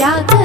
क्या